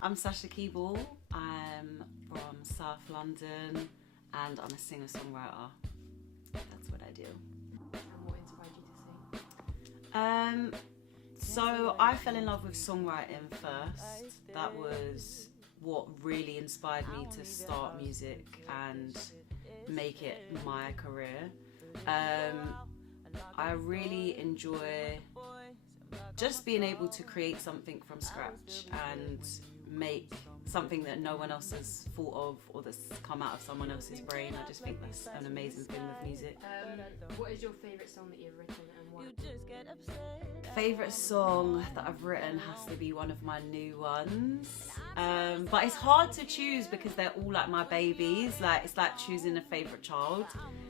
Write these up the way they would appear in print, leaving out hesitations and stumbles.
I'm Sasha Keable. I'm from South London and I'm a singer-songwriter. That's what I do. And what inspired you to sing? So I fell in love with songwriting first. That was what really inspired me to start music and make it my career. I really enjoy just being able to create something from scratch and make something that no one else has thought of or that's come out of someone else's brain. I just think that's an amazing thing with music. What is your favourite song that you've written and why? Favourite song that I've written has to be one of my new ones. But it's hard to choose because they're all like my babies. Like it's like choosing a favourite child.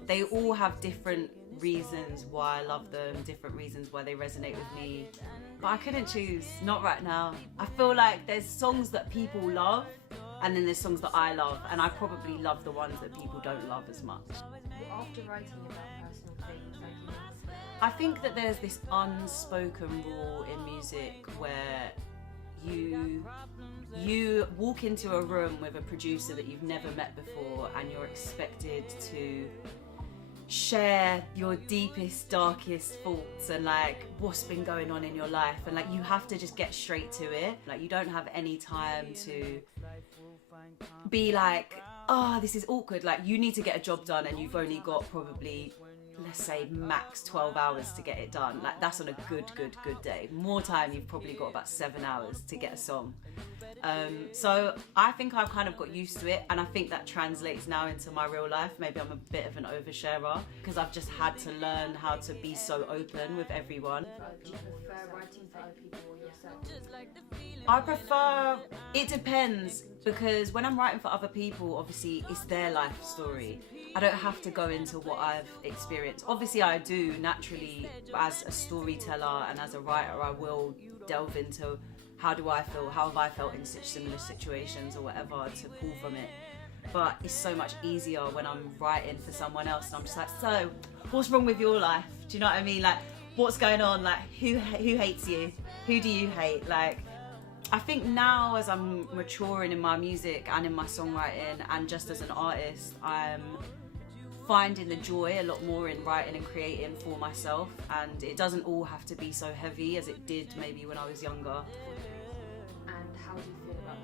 They all have different reasons why I love them, different reasons why they resonate with me. But I couldn't choose, not right now. I feel like there's songs that people love and then there's songs that I love, and I probably love the ones that people don't love as much. After writing about personal things, I think that there's this unspoken rule in music where you walk into a room with a producer that you've never met before and you're expected to share your deepest, darkest thoughts and like what's been going on in your life, and like you have to just get straight to it. Like you don't have any time to be like, oh, this is awkward. Like you need to get a job done and you've only got probably, let's say, max 12 hours to get it done. Like that's on a good day. More time, you've probably got about 7 hours to get a song. So I think I've kind of got used to it, and I think that translates now into my real life. Maybe I'm a bit of an oversharer because I've just had to learn how to be so open with everyone. Do you prefer writing for other people or yourself? I prefer, it depends, because when I'm writing for other people, obviously it's their life story. I don't have to go into what I've experienced. Obviously I do naturally, as a storyteller and as a writer, I will delve into how do I feel, how have I felt in such similar situations or whatever to pull from it. But it's so much easier when I'm writing for someone else and I'm just like, so what's wrong with your life? Do you know what I mean? Like what's going on? Like who hates you? Who do you hate? Like I think now as I'm maturing in my music and in my songwriting and just as an artist, I'm finding the joy a lot more in writing and creating for myself, and it doesn't all have to be so heavy as it did maybe when I was younger. And how do you feel about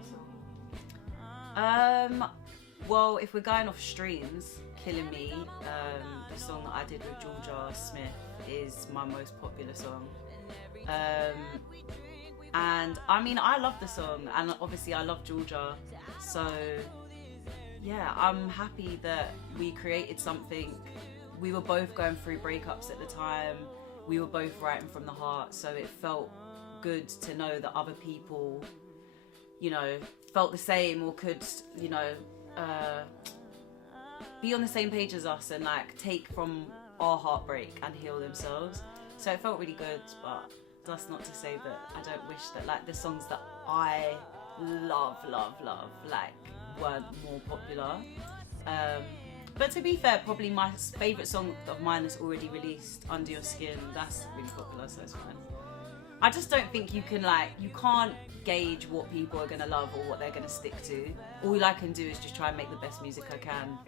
the song? Well, if we're going off streams, Killing Me, the song that I did with Georgia Smith, is my most popular song. And I mean, I love the song, and obviously I love Georgia, so yeah, I'm happy that we created something. We were both going through breakups at the time, we were both writing from the heart, so it felt good to know that other people, you know, felt the same or could, you know, be on the same page as us and like take from our heartbreak and heal themselves. So it felt really good, but that's not to say that I don't wish that like the songs that I love like weren't more popular. But to be fair, probably my favourite song of mine that's already released, Under Your Skin, that's really popular, so it's fine. I just don't think you can't gauge what people are gonna love or what they're gonna stick to. All I can do is just try and make the best music I can.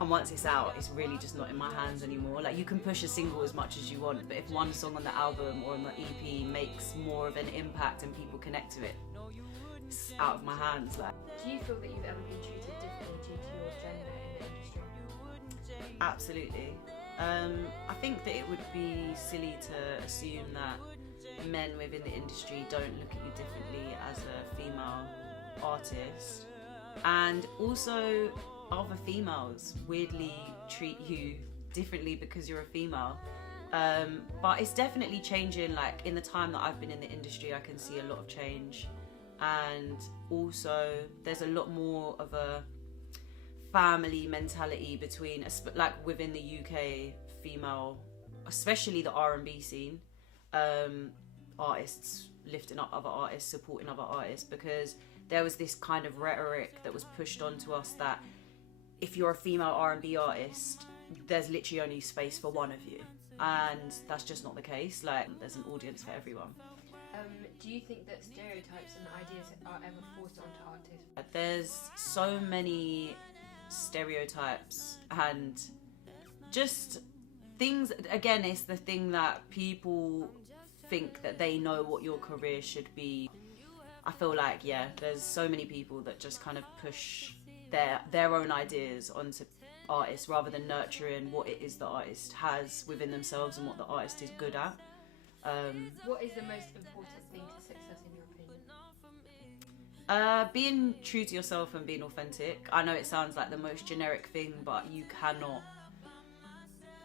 And once it's out, it's really just not in my hands anymore. Like you can push a single as much as you want, but if one song on the album or on the EP makes more of an impact and people connect to it, it's out of my hands. Like, do you feel that you've ever been treated differently due to your gender in the industry? Absolutely. I think that it would be silly to assume that men within the industry don't look at you differently as a female artist, and also other females weirdly treat you differently because you're a female. But it's definitely changing. Like in the time that I've been in the industry, I can see a lot of change, and also there's a lot more of a family mentality between, like within the UK female, especially the R&B scene, artists lifting up other artists, supporting other artists, because there was this kind of rhetoric that was pushed onto us that if you're a female R&B artist, there's literally only space for one of you. and that's just not the case. Like, there's an audience for everyone. Do you think that stereotypes and ideas are ever forced onto artists? There's so many stereotypes and just things. Again, it's the thing that people think that they know what your career should be. I feel like, yeah, there's so many people that just kind of push their own ideas onto artists rather than nurturing what it is the artist has within themselves and what the artist is good at. What is the most important thing to success in your opinion? Being true to yourself and being authentic. I know it sounds like the most generic thing, but you cannot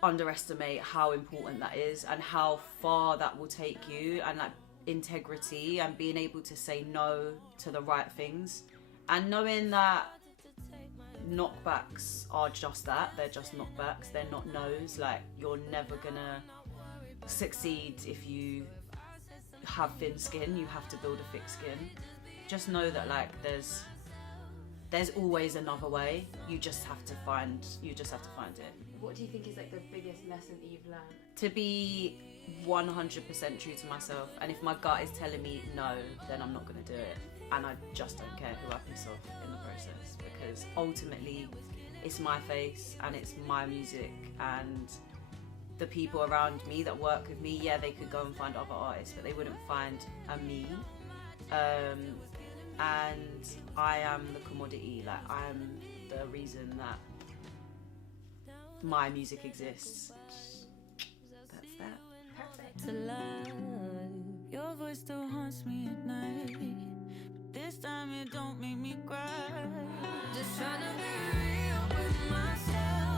underestimate how important that is and how far that will take you, and like integrity and being able to say no to the right things, and knowing that knockbacks are just that. They're just knockbacks. They're not no's. Like, you're never gonna succeed if you have thin skin. You have to build a thick skin. Just know that, like, there's always another way. You just have to find it. What do you think is like the biggest lesson that you've learned? To be 100% true to myself, and if my gut is telling me no, then I'm not going to do it, and I just don't care who I piss off in the process, because ultimately it's my face and it's my music, and the people around me that work with me, yeah, they could go and find other artists, but they wouldn't find a me. And I am the commodity. Like, I am the reason that my music exists. That's that. Perfect. To love, your voice still haunts me at night, but this time it don't make me cry. Just trying to be real with myself.